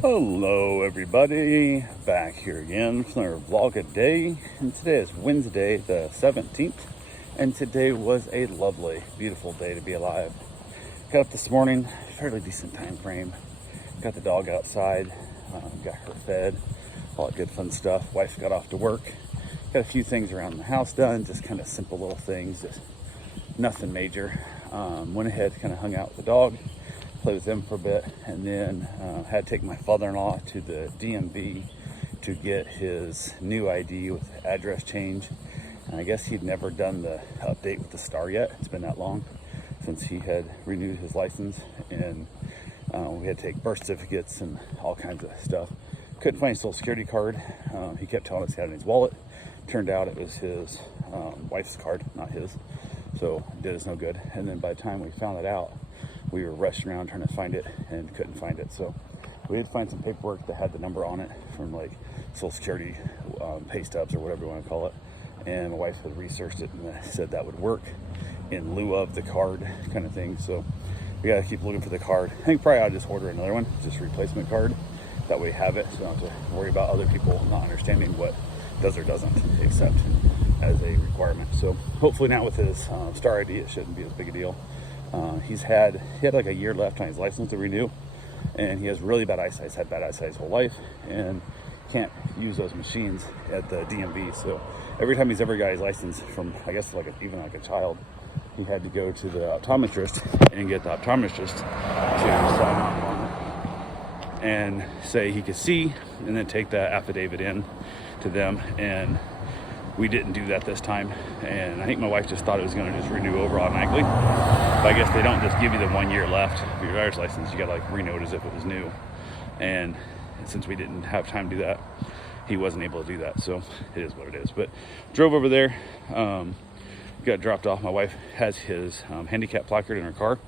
Hello everybody, back here again for another vlog a day, and today is Wednesday the 17th, and today was a lovely, beautiful day to be alive. Got up this morning, fairly decent time frame, got the dog outside, got her fed, all that good fun stuff. Wife got off to work, got a few things around the house done, just kind of simple little things, just nothing major. Went ahead, kind of hung out with the dog, played with them for a bit, and then had to take my father-in-law to the DMV to get his new ID with address change. And I guess he'd never done the update with the star yet. It's been that long since he had renewed his license, and we had to take birth certificates and all kinds of stuff. Couldn't find his social security card. He kept telling us he had it in his wallet. Turned out it was his wife's card, not his. So it did us no good. And then by the time we found it out, we were rushing around trying to find it and couldn't find it. So we had to find some paperwork that had the number on it from like Social Security pay stubs or whatever you want to call it. And my wife had researched it and said that would work in lieu of the card kind of thing. So we got to keep looking for the card. I think probably I'll just order another one, just a replacement card. That way we have it, so I don't have to worry about other people not understanding what does or doesn't accept as a requirement. So hopefully now with his star ID, it shouldn't be as big a deal. He had like a year left on his license to renew, and he has really bad eyesight. He's had bad eyesight his whole life and can't use those machines at the DMV. So every time he's ever got his license from, I guess even like a child, he had to go to the optometrist and get the optometrist to sign off on it and say he could see, and then take the affidavit in to them. And we didn't do that this time, and I think my wife just thought it was going to just renew over automatically. But I guess they don't just give you the 1 year left of your driver's license. You got to like renew it as if it was new. And since we didn't have time to do that, he wasn't able to do that. So it is what it is. But drove over there, got dropped off. My wife has his handicap placard in her car,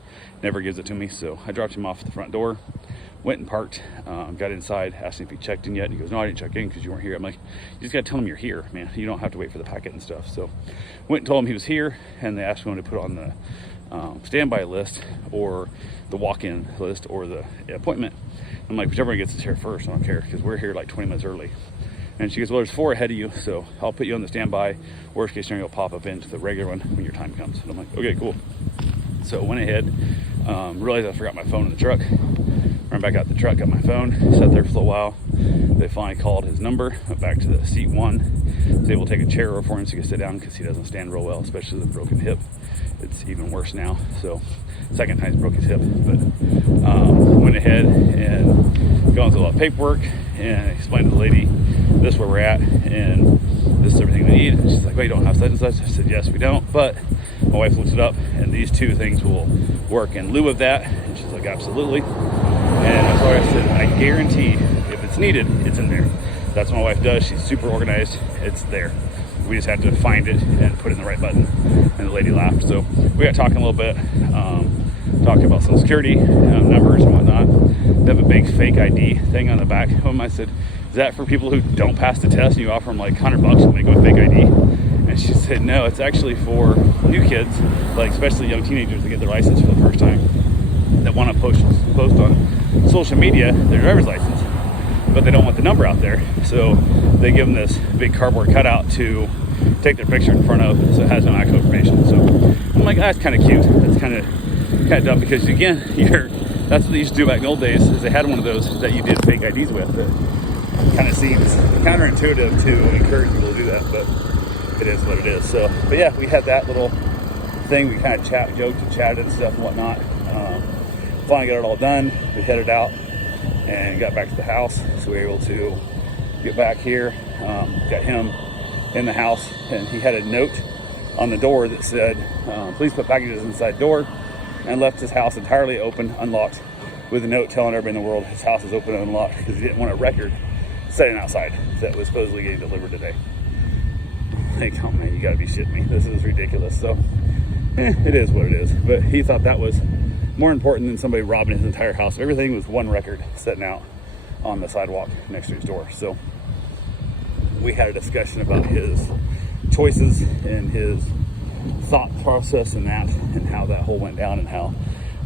never gives it to me. So I dropped him off at the front door, went and parked, got inside, asked him if he checked in yet. And he goes, no, I didn't check in because you weren't here. I'm like, you just got to tell him you're here, man. You don't have to wait for the packet and stuff. So went and told him he was here, and they asked me to put on the standby list or the walk-in list or the appointment. I'm like, whichever one gets us here first, I don't care, because we're here like 20 minutes early. And she goes, well, there's 4 ahead of you, so I'll put you on the standby. Worst case scenario, you'll pop up into the regular one when your time comes. And I'm like, okay, cool. So went ahead, realized I forgot my phone in the truck. Ran back out the truck, got my phone, sat there for a little while. They finally called his number, went back to the seat 1. Was able to take a chair over for him so he could sit down, because he doesn't stand real well, especially with a broken hip. It's even worse now. So second time he's broke his hip. But went ahead and gone through a lot of paperwork and explained to the lady, this is where we're at and this is everything we need. And she's like, well, you don't have such and such. I said, yes, we don't. But my wife looks it up, and these 2 things will work in lieu of that. And she's like, absolutely. And that's why I said, I guarantee if it's needed, it's in there. That's what my wife does. She's super organized. It's there. We just had to find it and put it in the right button. And the lady laughed. So we got talking a little bit, talking about Social Security numbers and whatnot. They have a big fake ID thing on the back of them. I said, is that for people who don't pass the test and you offer them like $100 when they go with fake ID? And she said, no, it's actually for new kids, like especially young teenagers that get their license for the first time, that want to post on social media their driver's license, but they don't want the number out there. So they give them this big cardboard cutout to take their picture in front of, so it has no actual information. So I'm like, that's kind of cute. That's kind of dumb, because again, that's what they used to do back in the old days, is they had one of those that you did fake IDs with. That kind of seems counterintuitive to encourage people to do that, but it is what it is. So, but yeah, we had that little thing. We kind of joked and chatted and stuff and whatnot. Finally got it all done. We headed out and got back to the house, so we were able to get back here. Got him in the house, and he had a note on the door that said, please put packages inside door, and left his house entirely open, unlocked, with a note telling everybody in the world his house is open and unlocked, because he didn't want a record sitting outside that was supposedly getting delivered today. Like, oh man, you gotta be shitting me. This is ridiculous. So it is what it is. But he thought that was more important than somebody robbing his entire house. Everything was one record sitting out on the sidewalk next to his door. So we had a discussion about his choices and his thought process and that, and how that whole went down, and how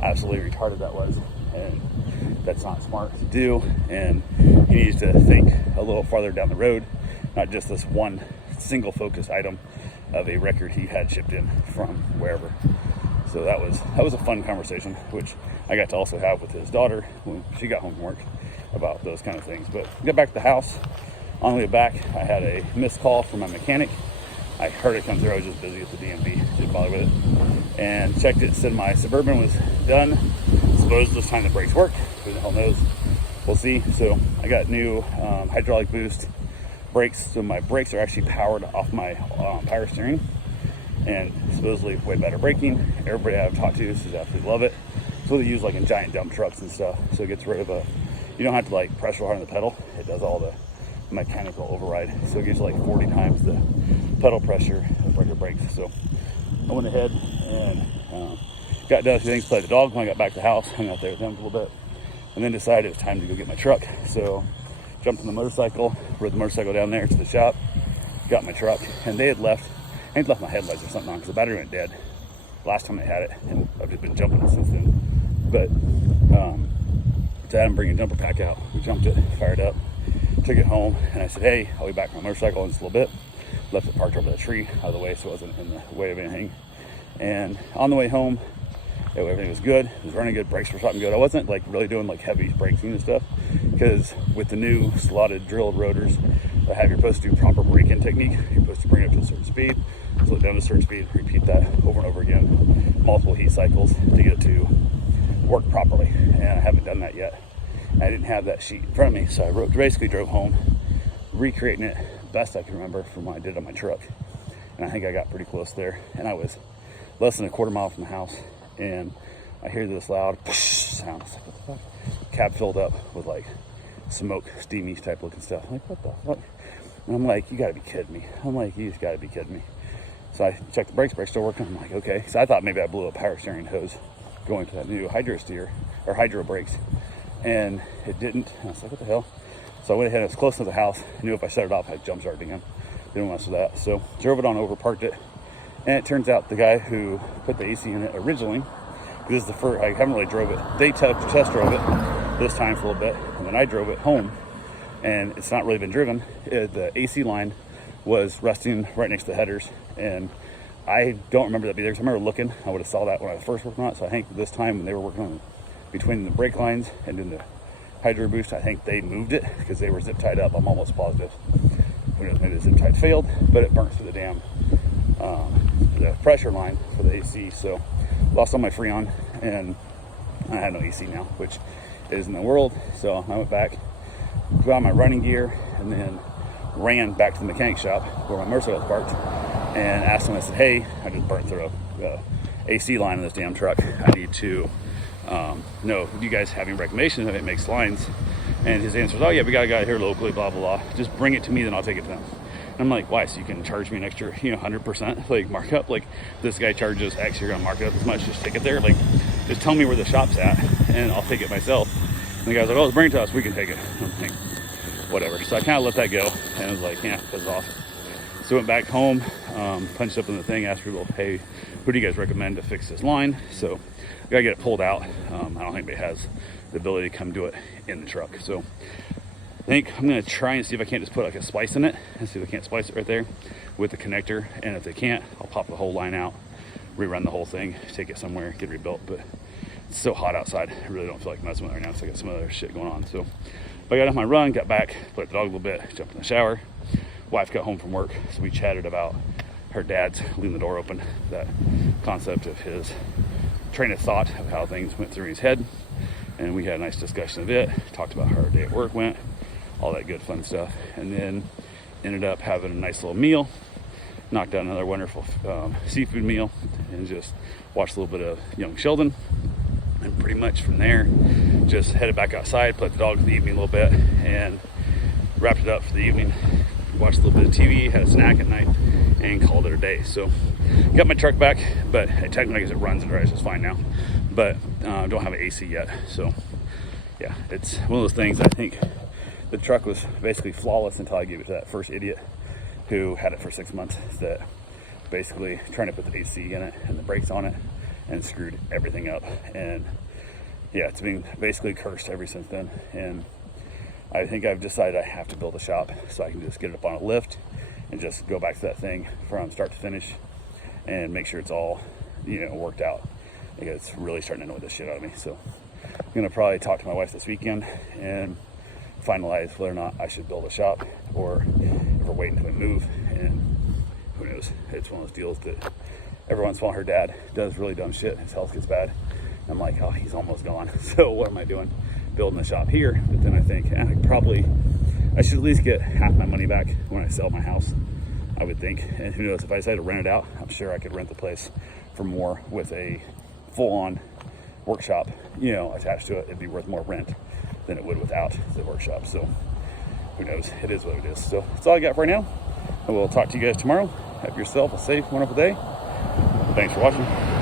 absolutely retarded that was. And That's not smart to do, and he needs to think a little farther down the road, not just this one single focus item of a record he had shipped in from wherever. So that was a fun conversation, which I got to also have with his daughter when she got home from work about those kind of things. But got back to the house. On the way back, I had a missed call from my mechanic. I heard it come through. I was just busy at the DMV, didn't bother with it, and checked it. Said my Suburban was done. Suppose this time the brakes work. Who the hell knows? We'll see. So I got new hydraulic boost brakes. So my brakes are actually powered off my power steering, and supposedly way better braking. Everybody I've talked to says absolutely love it. So they use like in giant dump trucks and stuff. So it gets rid of you don't have to like press real hard on the pedal. It does all the mechanical override. So it gives you like 40 times the pedal pressure of regular brakes. So I went ahead and got done a few things, played the dog. When I got back to the house, hung out there with them a little bit, and then decided it was time to go get my truck. So jumped on the motorcycle, rode the motorcycle down there to the shop, got my truck, and they had left. I think left my headlights or something on because the battery went dead last time I had it, and I've just been jumping it since then. But so I had them bring a jumper pack out. We jumped it, fired up, took it home, and I said, hey, I'll be back on my motorcycle in just a little bit. Left it parked over the tree out of the way so it wasn't in the way of anything. And on the way home, everything was good. It was running good. Brakes were something good. I wasn't like really doing like heavy braking and stuff because with the new slotted drilled rotors that have you're supposed to do proper braking technique. You're supposed to bring it up to a certain speed, slow it down to a certain speed, repeat that over and over again, multiple heat cycles to get it to work properly. And I haven't done that yet. I didn't have that sheet in front of me, so I basically drove home, recreating it best I can remember from what I did on my truck. And I think I got pretty close there. And I was less than a quarter mile from the house, and I hear this loud sound. I was like, what the fuck? Cab filled up with like smoke, steamy type looking stuff. I'm like, what the fuck? And I'm like, you gotta be kidding me. I'm like, you just gotta be kidding me. So I checked the brakes still working. I'm like, okay. So I thought maybe I blew a power steering hose going to that new hydro brakes. And it didn't. And I was like, what the hell? So I went ahead, it was close to the house. I knew if I set it off, I'd jump start again. Didn't mess with that. So drove it on over, parked it. And it turns out the guy who put the AC in it originally, this is the first, I haven't really drove it. They test drove it this time for a little bit. And then I drove it home, and it's not really been driven. The AC line was resting right next to the headers. And I don't remember that being there. I remember looking, I would have saw that when I was first working on it. So I think this time when they were working on between the brake lines and in the hydro boost, I think they moved it because they were zip tied up. I'm almost positive. Maybe the zip tie failed, but it burnt through the damn the pressure line for the AC. So lost all my Freon, and I had no AC now, which is in the world. So I went back, got my running gear, and then ran back to the mechanic shop where my motorcycle was parked, and asked him. I said, hey, I just burnt through a AC line in this damn truck. I need to know, do you guys have any recommendations if it makes lines? And his answer was, oh yeah, we got a guy here locally, blah blah blah, just bring it to me, then I'll take it to them. And I'm like, why? So you can charge me an extra 100% like markup? Like, this guy charges X, you're gonna mark it up as much, just take it there? Like, just tell me where the shop's at and I'll take it myself. And the guy's like, oh, bring it to us, we can take it. I'm like, whatever. So I kind of let that go, and I was like, yeah, that's off. So went back home, punched up in the thing, asked people, hey, who do you guys recommend to fix this line? So I gotta get it pulled out. I don't think anybody has the ability to come do it in the truck. So I think I'm gonna try and see if I can't just put like a splice in it and see if I can't splice it right there with the connector. And if they can't, I'll pop the whole line out, rerun the whole thing, take it somewhere, get it rebuilt. But it's so hot outside, I really don't feel like messing with it right now, so I got some other shit going on. So I got on my run, got back, played the dog a little bit, jumped in the shower. Wife got home from work, so we chatted about her dad's leaving the door open, that concept of his train of thought of how things went through his head. And we had a nice discussion of it, talked about how our day at work went, all that good fun stuff, and then ended up having a nice little meal, knocked out another wonderful seafood meal, and just watched a little bit of Young Sheldon. And pretty much from there, just headed back outside, put the dog in the evening a little bit, and wrapped it up for the evening. Watched a little bit of TV, had a snack at night, and called it a day. So got my truck back, but technically, I guess it runs and drives just fine now. But don't have an AC yet. So yeah, it's one of those things. I think the truck was basically flawless until I gave it to that first idiot who had it for 6 months, that basically trying to put the AC in it and the brakes on it and screwed everything up. And yeah, it's been basically cursed ever since then. And I think I've decided I have to build a shop so I can just get it up on a lift and just go back to that thing from start to finish and make sure it's all, worked out. Because it's really starting to annoy the shit out of me. So I'm gonna probably talk to my wife this weekend and finalize whether or not I should build a shop or if we're waiting until we move. And who knows? It's one of those deals that every once in a while her dad does really dumb shit. His health gets bad. I'm like, oh, he's almost gone. So what am I doing? Building a shop here. But then I think I should at least get half my money back when I sell my house, I would think. And who knows, if I decide to rent it out, I'm sure I could rent the place for more with a full-on workshop, attached to it. It'd be worth more rent than it would without the workshop. So who knows? It is what it is. So that's all I got for right now. I will talk to you guys tomorrow. Have yourself a safe, wonderful day. Thanks for watching.